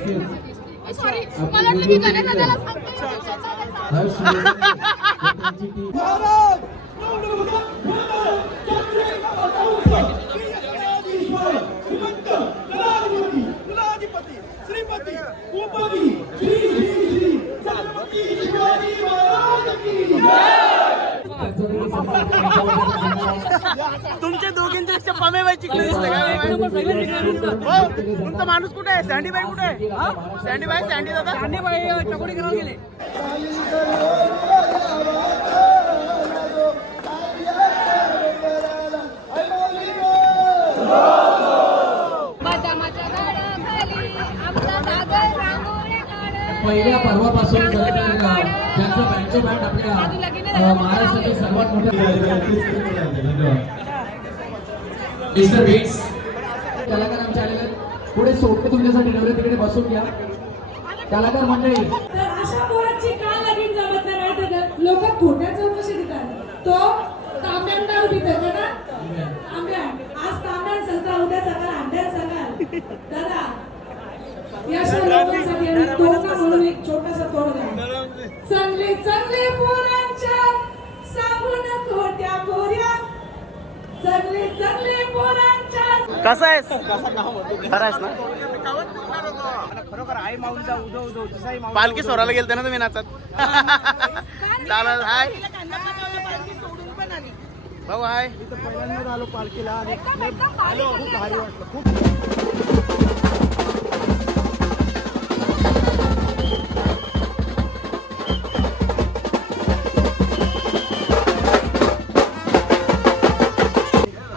तसेच सॉरी मला वाटलं मी गणेशाला तुमच्या दोघींच्या पमेबाई चिकन दिसतं का? तुमचा माणूस कुठे आहे? सँडी बाई कुठे आहे? सँडी बाई, सँडी दादा, सँडी बाई चकोडी करायला गेले. पहिल्या पर्वापासून ज्यांचं बँडचं बँड आपल्या महाराष्ट्रातील सर्वात मोठे मिस्टर बीट्स कलाकार आमचे आलेले पुढे सोडते तुमच्यासाठी नवरे तिकडे बसून घ्या कलाकार मंडळी. तर अशा पोरांची का लगीन जमत नाही माहिती का? लोक खोट्या चौकशी देतात. तो तांब्यान डाव पितो का? तांब्या आज तांब्यान सकाळ उद्या सकाळ अंड्यान सकाळ. दादा यशा लोकांसाठी आणि तोका म्हणून एक छोटासा तोड द्या. चांगले चांगले पोरांच्या सांगू नको त्या पोऱ्या. चांगले चांगले पोरांच्या. कसा आहेस? खरा आहेस ना? खरोखर आई माऊलीचा उदो उदो पालखी सोराला गेलते ना तुम्ही नाचत. चालत हाय भाऊ हाय. पहिल्यांदा आलो पालखीला आणि खूप भारी वाटलं. खूप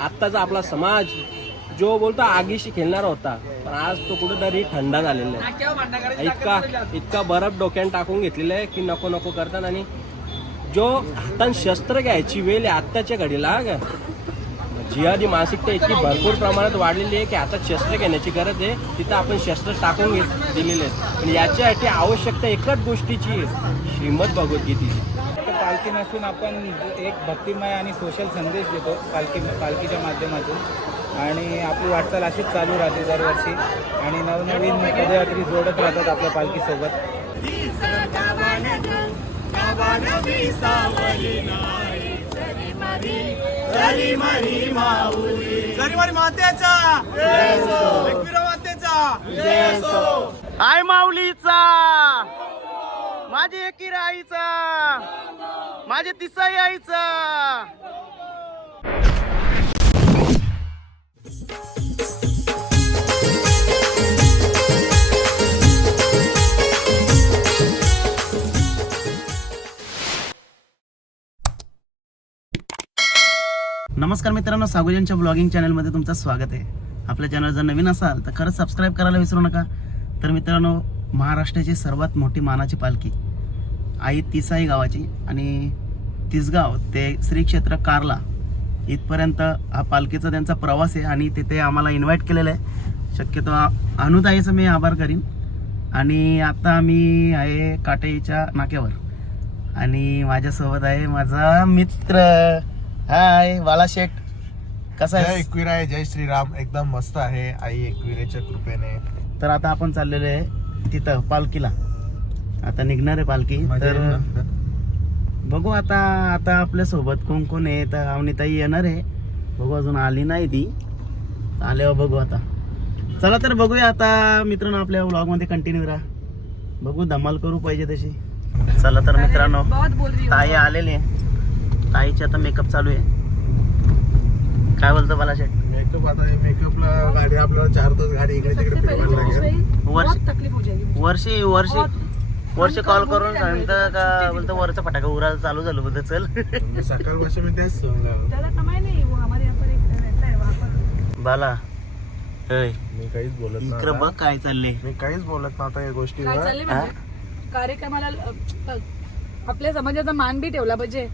आत्ताचा आपला समाज जो बोलतो आगीशी खेळणारा होता पण आज तो कुठेतरी थंड झालेला आहे. इतका बर्फ डोक्यात टाकून घेतलेला आहे की नको नको करतात. आणि जो हातात शस्त्र घ्यायची वेळ आहे आत्ताच्या घडीला जिहादी मानसिकता इतकी भरपूर प्रमाणात वाढलेली आहे की आता शस्त्र घेण्याची गरज आहे. तिथं आपण शस्त्र टाकून दिलेले आहेत. पण याच्यासाठी आवश्यकता एकच गोष्टीची आहे, श्रीमद भगवद्गीतेची. पालखी नसून आपण एक भक्तिमय आणि सोशल संदेश देतो पालखीच्या माध्यमातून. आणि आपली वाटचाल अशीच चालू राहते दरवर्षी आणि नवनवीन पदयात्री जोडत राहतात आपल्या पालखीसोबत. हाय माऊलीचा, माझी एकीर आईचा, माझे तिसाई आईचा. नमस्कार मित्रांनो, सागोजनच्या ब्लॉगिंग चॅनलमध्ये तुमचं स्वागत आहे. आपल्या चॅनल जर नवीन असाल तर खरंच सबस्क्राईब करायला विसरू नका. तर मित्रांनो, महाराष्ट्राची सर्वात मोठी मानाची पालखी आई तिसाई गावाची आणि तिसगाव ते श्री क्षेत्र कार्ला इथपर्यंत हा पालखीचा त्यांचा प्रवास आहे. आणि तिथे आम्हाला इन्व्हाइट केलेलं आहे. शक्यतो अनुताईचं मी आभार करीन. आणि आता आम्ही आहे काटेच्या नाक्यावर आणि माझ्यासोबत आहे माझा मित्र. हाय बाला शेठ, कसा आहे? जय एकवीर आहे, जय श्रीराम. एकदम मस्त आहे आई एकविरेच्या कृपेने. तर आता आपण चाललेलो आहे तिथं पालखीला. आता निघणार आहे पालखी. तर बघू आता आपल्या सोबत कोण कोण आहे. तर अवनीताई येणार आहे. बघू, अजून आली नाही ती. आल्यावर बघू आता. चला तर बघूया आता मित्रांनो, आपल्या व्लॉग मध्ये कंटिन्यू राहा. बघू, धमाल करू पाहिजे तशी. चला तर मित्रांनो, ताई आलेली आहे. ताईची आता मेकअप चालू आहे. काय बोलतो बाला शेठ? मेकअप आता मेकअपला गाडी आपल्याला 4 तास गाडी इकडे तिकडे फिरवायला लागेल. वर्ष कॉल करून सांगतं का बोलतो वरचा फटाका उरायला चालू झालं बोलतो. चल सकाळपासून मी तेच बाला, मी काहीच बोलत इकडे बघ काय चाललंय. मी काहीच बोलत नव्हता या गोष्टीवर. कार्यक्रमाला आपल्या समाजाचा मान बी ठेवला पाहिजे.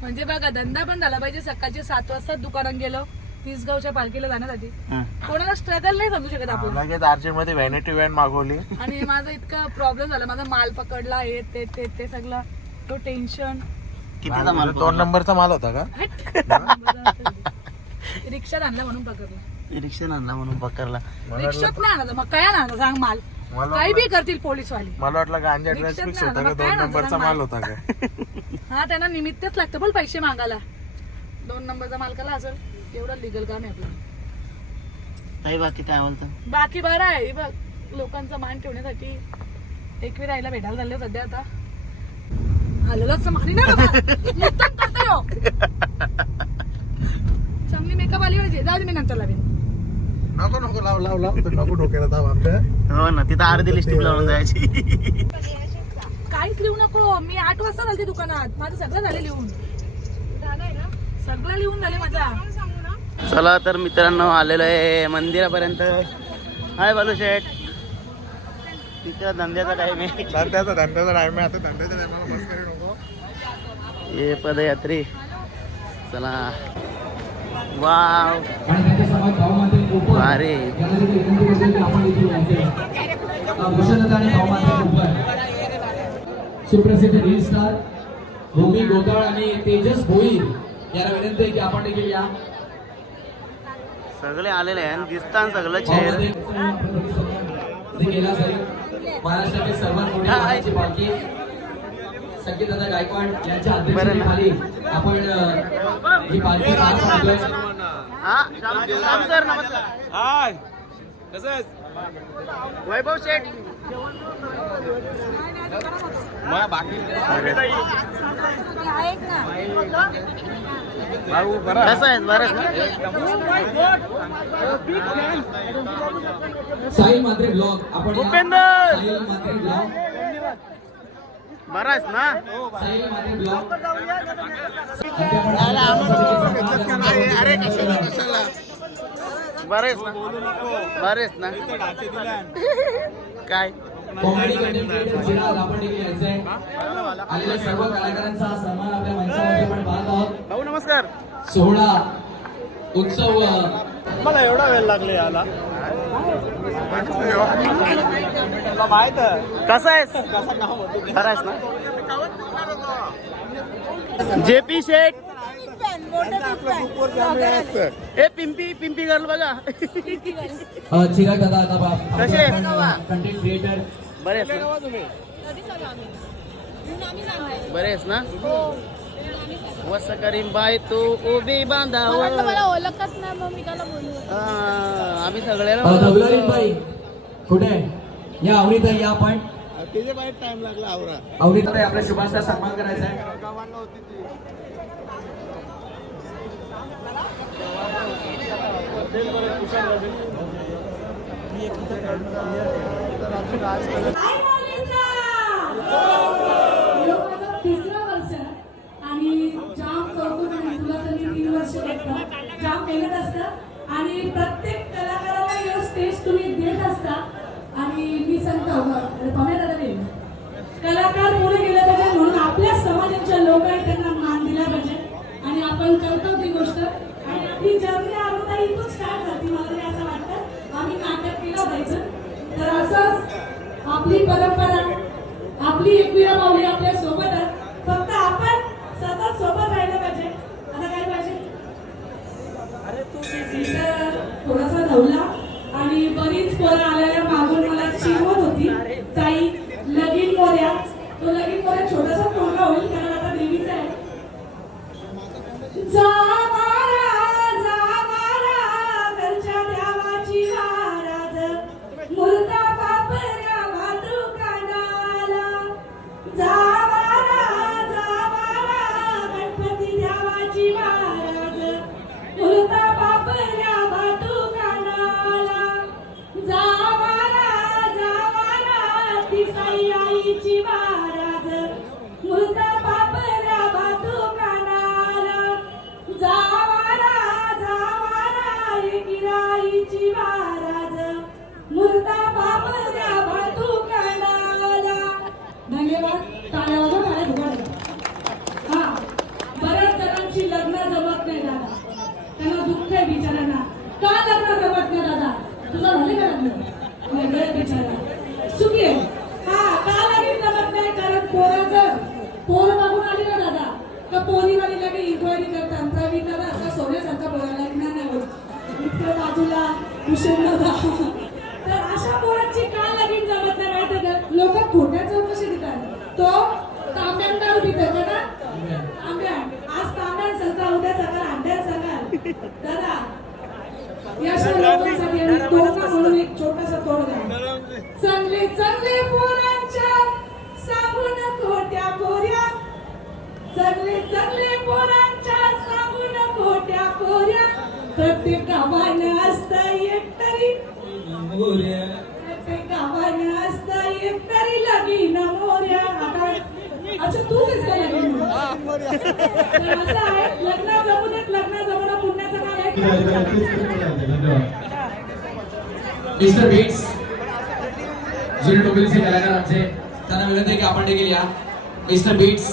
म्हणजे बघा, धंदा पण झाला पाहिजे. सकाळचे 7 वाजता दुकानात गेलो तिसगावच्या पालखीला जाण्यासाठी. कोणाला स्ट्रगल नाही समजू शकत आपण. लगेच अर्जंट मध्ये व्हॅनिटी व्हॅन मागवली आणि माझा इतका प्रॉब्लेम झाला. माझा माल पकडला, हे ते सगळं तो टेन्शन. कितीचा माल? 2 नंबरचा माल होता का? रिक्षात आणला म्हणून पकडला. रिक्षाने आणला म्हणून पकडला. रिक्षात नाही आणलं मग काय आणलं सांग माल. काही बी करतील पोलीस वाले. मला वाटलं गांजा ड्रग्स मिक्स होता का 2 नंबरचा माल होता का. हा त्यांना निमित्तच लागतं बोल पैसे मागायला. 2 नंबरचा मालकाला असेल एवढं लिगल काम आहे आपलं. काही बाकी काय बोलतं. बाकी बरं आहे हे बघ लोकांचा मान ठेवण्यासाठी एकवी राहायला भेटायला झाले सध्या आता. आलेलाच मारी ना चांगली मेकअप आली पाहिजे. जाऊ दे मी नंतर लावेन. नको नको लाव लाव लाव तर नको डोक्याला दाब आपल्या. हो ना तिथं अर्धी लिस्टिप लावून जायची. काहीच लिहू नको. मी 8 वाजता झाले दुकानात. माझं सगळं झालं लिहून. सगळं लिहून झाले माझा. चला तर मित्रांनो आलेलो आहे मंदिरापर्यंत. हाय बालू शेठ. तिथं धंद्याचा टाइम आहे. धंद्याचा टाइम आहे आता. धंद्याच्या टायमाला मस्करी नको. ये पदयात्री. चला वाव आणि त्यांच्या समाज भावमाते कोपर अरे याला देखील विनंती करतो की आपण इथे यायचे. भूषणदादा आणि भावमाते कोपर सुप्रसिद्ध रील स्टार भूमी गोगाळ आणि तेजस भोईर याला विनंती आहे की आपण देखील या. सगळे आलेले आहे दिसतात सगळं चेहरा. गेला जाईल महाराष्ट्रातील सर्वात मोठी मानाची पालखी संगीतदादा गायकवाड यांच्या अध्यक्षतेखाली आपण ही पालखी पार पाडतोय. हा श्याम सर नमस्कार. हाय कसं वैभव शेठ. कसं आहे बरं ना. साहिल मात्रे ब्लॉग आपण या. भूपेंद्र. साहिल मात्रे ब्लॉग. बरं आहेस ना. साहिल मात्रे ब्लॉग. अरे कशाला कशाला बरं आहेस ना. बरं आहेस ना. काय कॉमेडी कंटेंट क्रिएटर चिराग आपण देखील यायचंय. आलेल्या सर्व कलाकारांचा सन्मान आपल्या मंचामध्ये आपण पाहत आहोत. भाऊ नमस्कार. सोहळा उत्सव मला एवढा वेळ लागले याला. माहित कसा आहेस. बरं आहेस ना. जेपी शेठ. हे पिंपी गर्ल बघा. चिराग दादा आता कसे? Content creator. बरे आहेस ना. बरे आहेस ना. वस करीम बाय तू उभी बांधावर. ओळखत नाही मग मी त्याला बोलू. आम्ही सगळ्याला धवलारीन बाई कुठे आहे? या आवडीताई या आपण. तिथे बाहेर टाइम लागला आवरा. आवडीताई आपल्या शुभांचा सन्मान करायचा आहे. तिसरं वर्ष आणि जाम कौतुक आहे तुला तर मी 3 वर्ष बघतो. जाम मेहनत असतं आणि प्रत्येक कलाकाराला हे स्टेज तुम्ही देत असता. आणि मी सांगतो कलाकार पुढे गेलं पाहिजे म्हणून आपल्या समाजाच्या लोकांनी त्यांना मान दिला पाहिजे आणि आपण करतो ती गोष्ट. आणि आपली जर्नी अगोदर इथून स्टार्ट झाली. मला तरी असं वाटतं आम्ही नाटक केलं जायचं. तर असंच आपली परंपरा आपली एकविरा माऊली आपल्या सोबतच. फक्त आपण सतत सोबत राहिलं पाहिजे. आता काय पाहिजे थोडासा धवला आणि बरीच पोरं आलेल्या मागून मला चिरवत होती ताई लगीन मोऱ्या. तो लगीन मोऱ्या छोटासा टोंगा होईल कारण आता देवीचा आहे. जा मारा घरच्या देवाची महाराज मुर्दा बापऱ्या भातू कानाला. जा मारा गणपती देवाची महाराज मुर्दा बापऱ्या भातू कानाला. जा मारा ती साई आईची महाराज मुर्दा बापऱ्या भातू कानाला. जा मारा गिराईची महाराज मुर्दा बापऱ्या भातू कानाला. धन्यवाद. टाळ्या वाजवा, टाळ्या दुकान. हा बऱ्याच जणांची लग्न जमत नाही दादा. त्यांना दुःख आहे बिचारांना. का लग्न जमत नाही दादा? तुझं झाले का लग्न? वेगळं बिचारा सुखी आहे. हा का लगीन जमत नाही का पोरीवाली लगे इन्क्वायरी करतात प्रवीण दादा आता सोन्यासारखा पोरा लग्न नाही होत इतकं बाजूला विषय नव्हता. तर अशा पोरांची का लगीन जमत नाही माहिती का? लोक खोट्या चौकशी देतात. तो तांब्यान दारू पितो का? आंब्यान. आज तांब्यान सकाळ उद्या सकाळ अंड्यान सकाळ. दादा या अशा लोकांसाठी आम्ही तोडगा म्हणून एक छोटासा तोडगा. चांगले चांगले पोरांच्या सांगून खोट्या पोऱ्या, चांगले चांगले पोरांच्या सांगून खोट्या पोऱ्या, प्रत्येक गावानं असतं एकतरी, प्रत्येक गावानं असतं एकतरी लगीन मोऱ्या. अच्छा तू दिसत लगीन असं आहे. लग्न जमू देत, लग्न जमून पुण्याचं काय आहे. मिस्टर बीट्स जुने डोंबिवलीचे कलाकार आमचे, त्यांना विनंती आहे की आपण देखील या. Mister beats.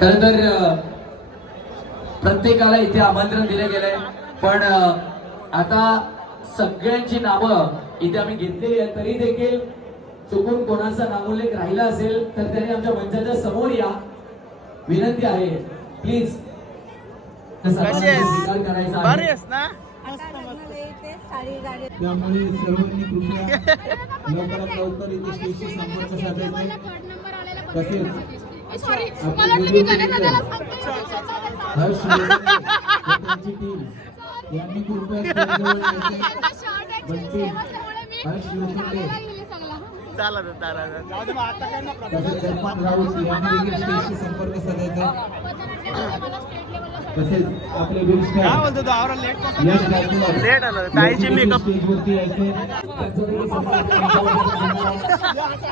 खर तर प्रत्येकाला इथे आमंत्रण दिले गेलंय, पण आता सगळ्यांची नावं इथे आम्ही घेतलेली आहेत. तरी देखील चुकून कोणाचा नामोल्लेख राहिला असेल तर त्यांनी आमच्या मंचाच्या समोर या. विनंती आहे प्लीज. स्वीकार करायचा आहे. त्यामुळे सर्वांनी कृपया लवकरात लवकर इथे स्टेजशी संपर्क साधायचा. तसेच हर्ष त्यांची टीम यांनी कृपया स्टेजजवळ यायचे. बंटी हर्ष लोखंडे तसेच इरफान राऊत यांनी देखील स्टेजशी संपर्क साधायचा. तसेच आपले बिल स्टार यश गायकवाड लेट आलं ताईची मेकअप. स्टेजवरती यायचे.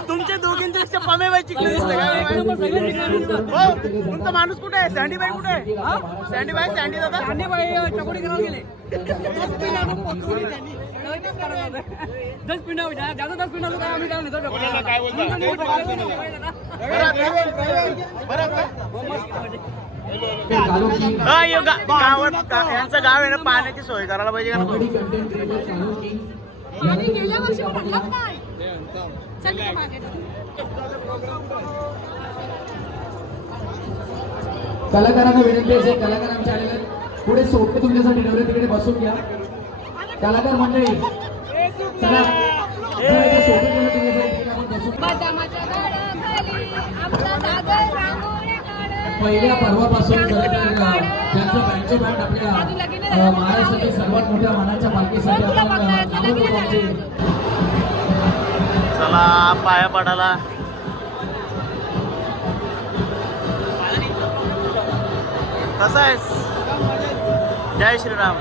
तुमच्या दोघींच्या पमेबाई चिकले दिसते का? तुमचा माणूस कुठे आहे? सँडीबाई कुठे आहे? सँडीबाई सँडी दादा चकोडी करायला गेले 10 पिंडा काय आम्ही काय यांचं गाव आहे ना, पाण्याची सोय करायला पाहिजे का? कॉमेडी कंटेंट क्रिएटर कानू किंग आणि गेल्या वर्षी म्हटलं काय चल मागे. कलाकारांना विनंती आहे, जे कलाकार आमचे आलेले आहेत, पुढे सोपे तुमच्यासाठी नवरे तिकडे बसून घ्या. कलाकार मंडळी चला, जरा इथे सोपे ठेवले तुमच्यासाठी तिकडे आपण बसून. पहिल्या पर्वापासून ज्यांचं बँडचे बँड आपल्या महाराष्ट्रातील सर्वात मोठ्या मानाच्या पालखीसाठी आपण नावं देतो आमचे. चला पाया पडाला. कसा आहेस? जय श्रीराम.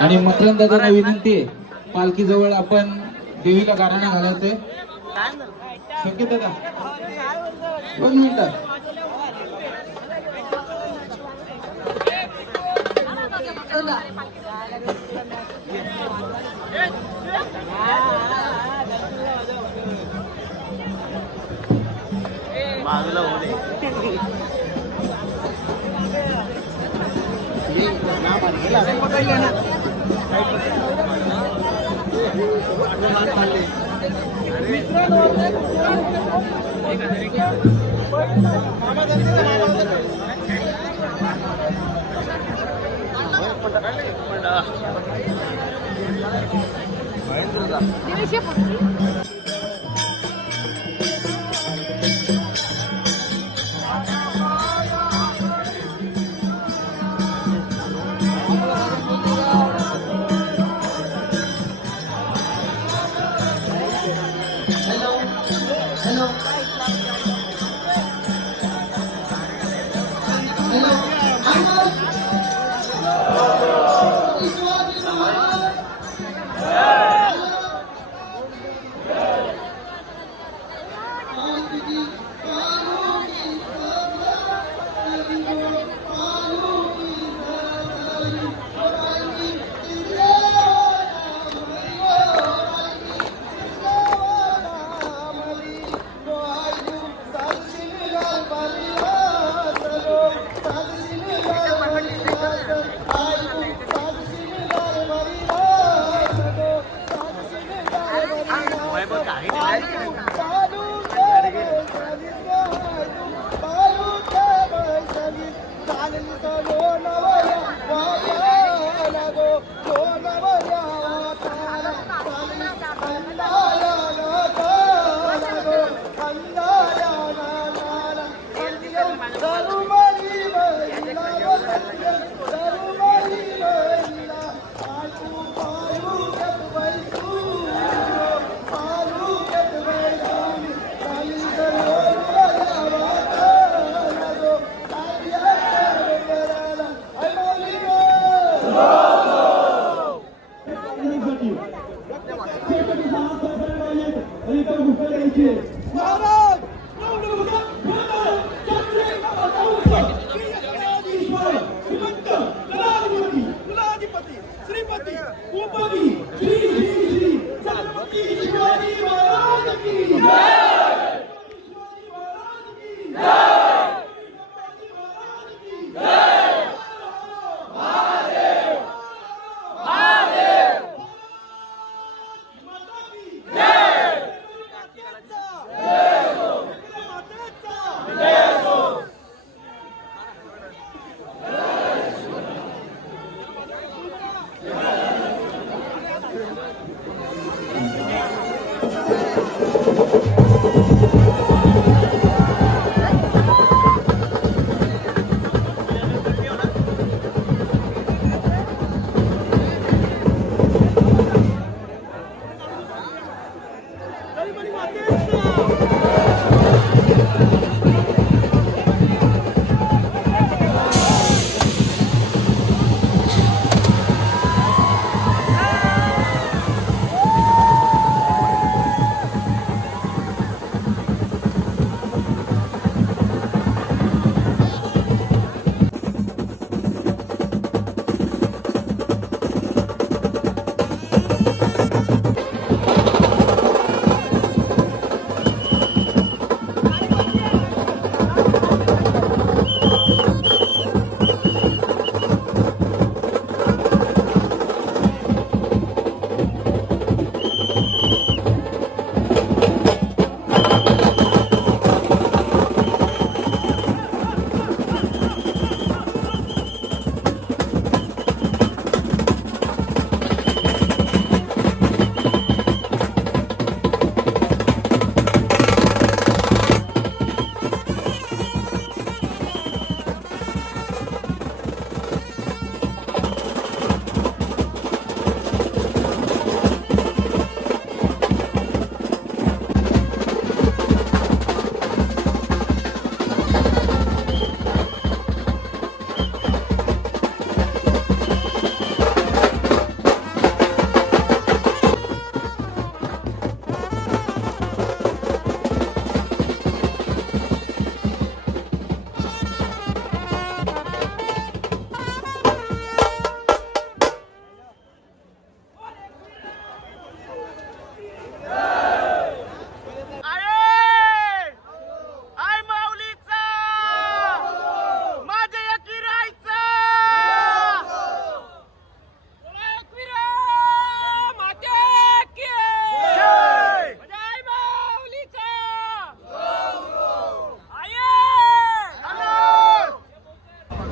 आणि मकरंद दादांना विनंती आहे, पालखी जवळ आपण देवीला गाराणा घालायचंय. संकेत दादा 2 मिनिटं. बाजूला होऊ दे.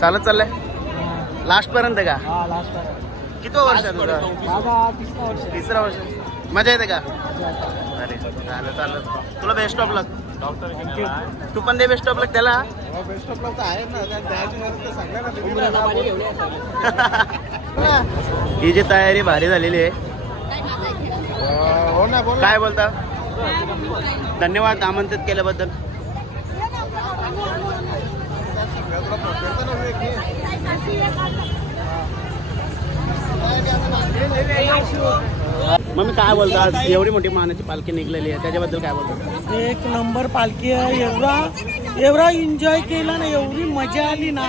चालत चाललंय लास्ट पर्यंत का? किती वर्ष आहे तुझं? तिसरा वर्ष. मजा येते का? अरे चालत चालत. तुला बेस्ट ऑफ लक. तू पण दे बेस्ट ऑफ लक त्याला. ही जी तयारी भारी झालेली आहे. काय बोलता? धन्यवाद आमंत्रित केल्याबद्दल. मग मी काय बोलतो, आज एवढी मोठी मानाची पालखी निघलेली आहे त्याच्याबद्दल काय बोलतो? एक नंबर पालखी आहे. एवढा एन्जॉय केला ना, एवढी मजा आली ना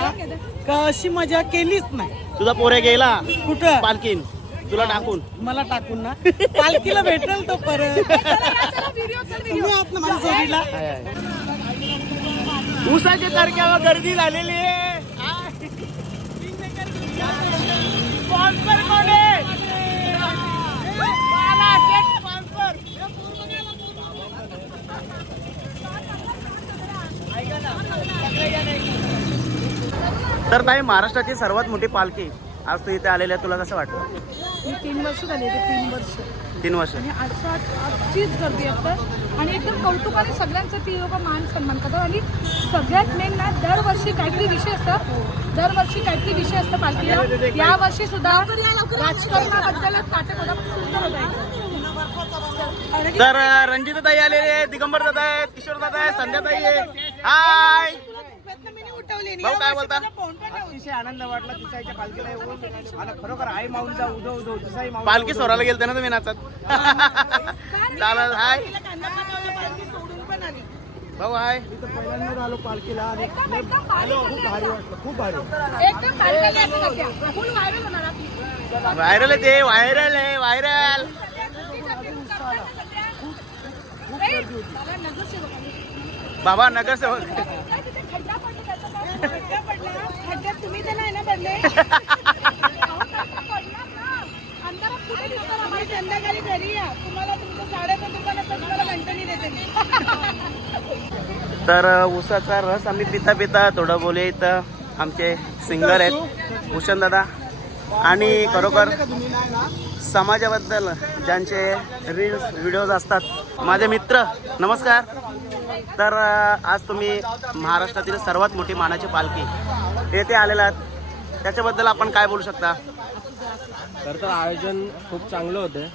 का अशी मजा केलीच नाही. तुझा पोरे गेला कुठं? पालखीन तुला टाकून. मला टाकून ना पालखीला भेटेल तो परत. तुम्ही आहात ना माझ्या जोडीला. ऊसाच्या तारखेवर गर्दी झालेली आहे. स्पॉन्सर कोण आहे? तर ताई, महाराष्ट्राची सर्वात मोठी पालखी आज तू इथे आलेली आहे, तुला कसं वाटतं? मी 3 वर्ष झाली ते 3 वर्ष 3 वर्ष. आणि अशीच गर्दी असतात आणि एकदम कौतुकाने सगळ्यांचं ती लोक मान सन्मान करतात. आणि सगळ्यात मेन ना दरवर्षी काहीतरी विषय असतात. दरवर्षी काहीतरी विषय असतं पालखीला. या वर्षी सुद्धा राजकारणाबद्दल नाटक सुंदर होत. तर रणजित ताई आलेले आहे, दिगंबर दादा आहेत, किशोर दादा आहेत, संध्या ताई आहे. हाय भाऊ, काय बोलता? अतिशय आनंद वाटला तिसाईच्या पालखीला येऊन. आणि खरोखर आई माऊलीचा उदो उदो तिसाई माऊली पालखी सोराला गेलते ना तुम्ही नाचत? चालेल. हाय. भाऊ आहे पहिल्यांदा आलो पालखीला आणि एकदम एकदम भारी खूप भारी वाटलं, खूप भारी. एकदम भारी वाटलं सध्या. फुल व्हायरल होणार आपली. व्हायरल आहे ते, व्हायरल आहे, व्हायरल. बाबा नगरसेवक आले. बाबा नगरसेवक काय तिथे खड्डा पडला त्याचा काय? खड्डा पडला. खड्ड्यात तुम्ही तर नाही ना पडले? अंधारात कुठे दिसणार आम्हाला? संध्याकाळी घरी या. तुम्हाला तुमच्या साड्याचं दुकान असतं, तुम्हाला घंटणी देते मी. तर ऊसाचा रस आम्ही पिता पिता थोडं बोलूया. इथं आमचे सिंगर आहेत भूषण दादा आणि खरोखर समाजाबद्दल ज्यांचे रील्स व्हिडिओज असतात माझे मित्र. नमस्कार. तर आज तुम्ही महाराष्ट्रातील सर्वात मोठी मानाची पालखी येथे आलेला आहात, त्याच्याबद्दल आपण काय बोलू शकता? तर आयोजन खूप चांगलं होतं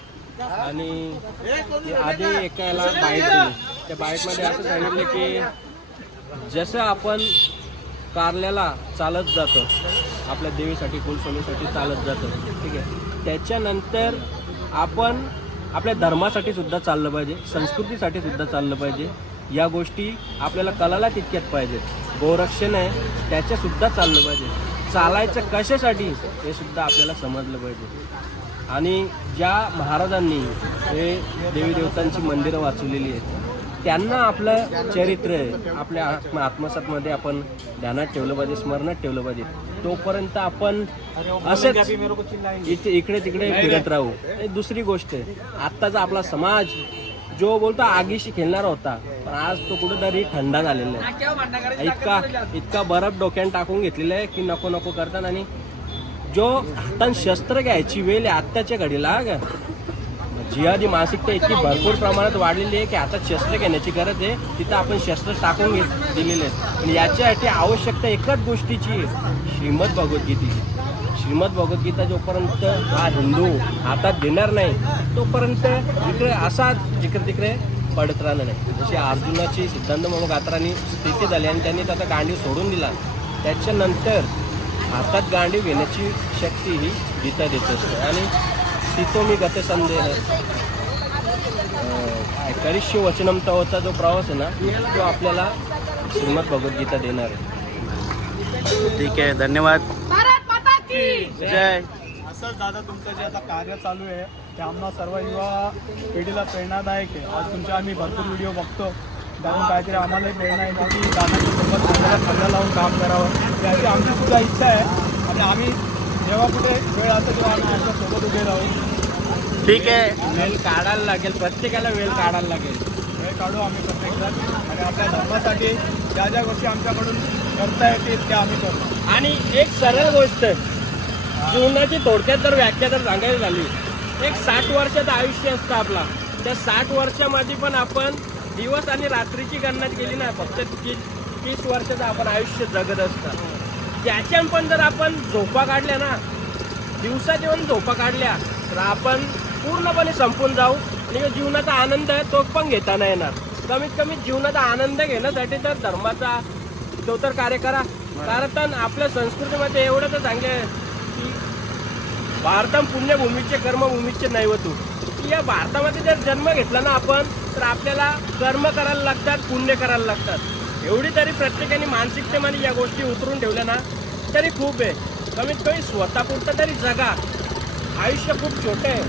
आणि आधी एकाला बाईट दिली. त्या बाईटमध्ये असं सांगितलं की जसं आपण कारल्याला चालत जातो, आपल्या देवीसाठी कुलस्वामीसाठी चालत जातो, ठीक आहे, त्याच्यानंतर आपण आपल्या धर्मासाठी सुद्धा चाललं पाहिजे, संस्कृतीसाठी सुद्धा चाललं पाहिजे. या गोष्टी आपल्याला कळायला तितक्यात पाहिजेत. गोरक्षण आहे त्याच्यासुद्धा चाललं पाहिजे. चालायचं कशासाठी हे सुद्धा आपल्याला समजलं पाहिजे. आणि ज्या महाराजांनी हे देवी देवतांची मंदिरं वाचवलेली आहेत त्यांना आपलं चरित्र आपल्या आत्मसातमध्ये आपण ध्यानात ठेवलं पाहिजे, स्मरणात ठेवलं पाहिजे. तोपर्यंत आपण असंच इकडे तिकडे फिरत राहू. दुसरी गोष्ट आहे, आत्ताचा आपला समाज जो बोलतो आगीशी खेळणारा होता, पण आज तो कुठेतरी थंडा झालेला आहे. इतका बर्फ डोक्यात टाकून घेतलेला आहे की नको नको करतात. आणि जो हातात शस्त्र घ्यायची वेळ आहे आत्ताच्या घडीला, जिहादी मानसिकता इतकी भरपूर प्रमाणात वाढलेली आहे की आता शस्त्र घेण्याची गरज आहे, तिथं आपण शस्त्र टाकून दिलेले आहेत. पण याच्यासाठी आवश्यकता एकच गोष्टीची आहे, श्रीमद भगवद्गीतेची. श्रीमद भगवद्गीता जोपर्यंत हा हिंदू हातात देणार नाही तोपर्यंत इकडे असाच जिकडे तिकडे पडत राहणार नाही. जशी अर्जुनाची सिद्धांत मोहगात्रांनी स्थिती झाली आणि त्यांनी त्याचा गांडीव सोडून दिला, त्याच्यानंतर हातात गांडीव घेण्याची शक्ती ही गीता देत असते. आणि तिथो मी गत संदेह करिष्य वचनम तवचा जो प्रवास आहे ना तो आपल्याला श्रीमद भगवद्गीता देणार आहे. ठीक आहे, धन्यवाद. भारत माता की जय. असंच दादा तुमचं जे आता कार्य चालू आहे ते आम्हाला सर्व युवा पिढीला प्रेरणादायक आहे. आज तुमचे आम्ही भरपूर व्हिडिओ बघतो, त्यातून काहीतरी आम्हालाही प्रेरणा येते की दादाच्या सोबत आम्हाला खांदा लावून काम करावं, याची आमची सुद्धा इच्छा आहे. आणि आम्ही जेव्हा कुठे वेळ असतो तेव्हा आम्ही आमच्या सोबत उभे राहू. ठीक आहे, वेळ काढायला लागेल, प्रत्येकाला वेळ काढायला लागेल. वेळ काढू आम्ही प्रत्येकजण आणि आपल्या धर्मासाठी ज्या ज्या गोष्टी आमच्याकडून करता येतील त्या आम्ही करू. आणि एक सरळ गोष्ट, जीवनाची थोडक्यात जर व्याख्या जर सांगायची झाली, एक 60 वर्षाचं आयुष्य असतं आपला. त्या 60 वर्षामध्ये पण आपण दिवस आणि रात्रीची गणना केली ना, फक्त 30 वर्षाचं आपण आयुष्य जगत असतं. त्याच्यात पण जर आपण झोपा काढल्या ना, दिवसा जेवण झोपा काढल्या तर आपण पूर्णपणे संपून जाऊ आणि जीवनाचा आनंद आहे तो पण घेता नाही येणार. कमीत कमी जीवनाचा आनंद घेण्यासाठी तर धर्माचा तो तर कार्य करा. कारण आपल्या संस्कृतीमध्ये एवढं तर सांगले की भारतम पुण्यभूमीचे कर्मभूमीचे नैवतू, की या भारतामध्ये जर जन्म घेतला ना आपण तर आपल्याला कर्म करायला लागतात, पुण्य करायला लागतात. एवढी तरी प्रत्येकाने मानसिकतेमध्ये या गोष्टी उतरून ठेवल्या ना तरी खूप आहे. कमीत कमी स्वतःपुरतं तरी जगा. आयुष्य खूप छोटं आहे.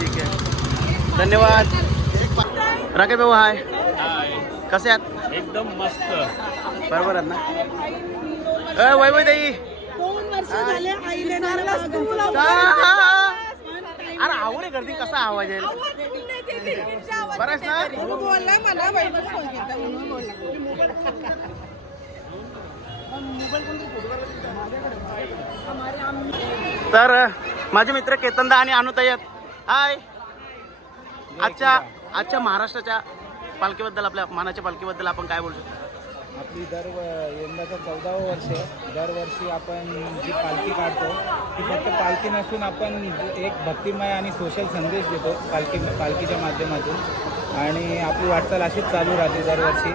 ठीक आहे, धन्यवाद. राकेश भाऊ हाय, कसे आहात? एकदम मस्त. बरोबर आहेत ना? वैभव ताई, 2 वर्ष झाले आईले अरे आवडे गर्दी कसा आवाज आहे? बरंच ना. बोलला मला म्हणून तर माझे मित्र केतनदा आणि अनुताई आहेत. हाय. आजच्या महाराष्ट्राच्या पालखीबद्दल, आपल्या मानाच्या पालखीबद्दल आपण काय बोलू शकतो? आपली यंदाचं 14वं वर्ष आहे. दरवर्षी आपण जी पालखी काढतो ती फक्त पालखी नसून आपण एक भक्तिमय आणि सोशल संदेश देतो पालखीच्या माध्यमातून. आणि आपली वाटचाल अशीच चालू राहते दरवर्षी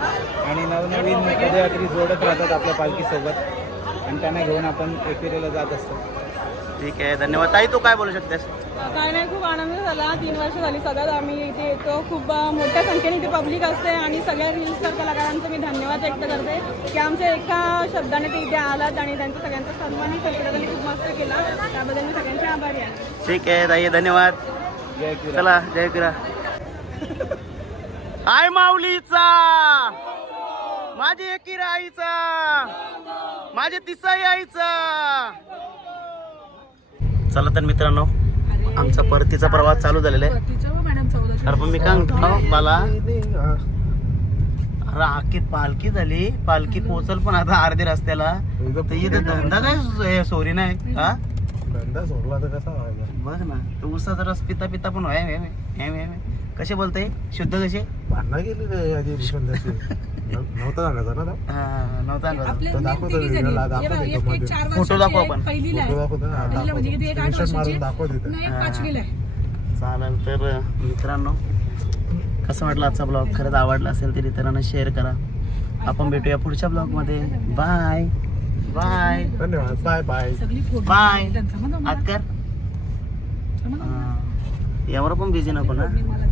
आणि नवनवीन पदयात्री जोडत राहतात आपल्या पालखीसोबत आणि त्यांना घेऊन आपण एकविरेला जात असतो. ठीक आहे, धन्यवाद. ताई, तू काय बोलू शकतेस? काय नाही, खूप आनंद झाला. 3 वर्ष झाली सगळ्यात आम्ही इथे येतो. खूप मोठ्या संख्येने इथे पब्लिक असते आणि सगळ्या रील्सवर कलाकारांचं मी धन्यवाद व्यक्त करते की आमच्या एका शब्दाने ते इथे आलात आणि त्यांचा सगळ्यांचा सन्मानही त्यांनी खूप मस्त केला. त्याबद्दल मी सगळ्यांचे आभारी आहे. ठीक आहे ताई, धन्यवाद. चला, जय किरा. आय माऊलीचा, माझी एकीरा आईचा, माझे तिसाई आईचा. चला तर मित्रांनो, आमचा परतीचा प्रवास चालू झालेला आहे. अरे पण मी काय म्हणतो मला, अरे आखी पालखी झाली, पालखी पोचल पण आता अर्धे रस्त्याला. तर इथे धंदा काय सोरी नाही हा, धंदा सोडला तर कसा व्हायचा? बघ ना, तो उसाचा रस पिता पिता पण कसे बोलताय शुद्ध कसे भांडणं गेली रे आधी दुकानदाराची. नव्हता सांगायचा ना तो? हा, नव्हता अंगावर. आपल्या तो दाखवतो तिघी व्हिडिओ ला, जणी. दाखवतो एक- तो एक मध्ये. 4 फोटो दाखव वर्षाची आपण. आहे, पहिलीला आहे. फोटो दाखवतो ना, पहिलीला म्हणजे किती, एक 8 स्क्रीनशॉट वर्षाची मारून दाखव तिथे. नाही, एक 5वीला आहे. चालेल. तर मित्रांनो, कसं वाटलं आजचा ब्लॉग? खरंच आवडला असेल तर इतरांना शेअर करा. आपण भेटूया पुढच्या ब्लॉगमध्ये. बाय बाय धन्यवाद. Bye bye. सगळी फोटो बाय. त्यांचा मग आजकर यावर पण बिझी नको ना. मला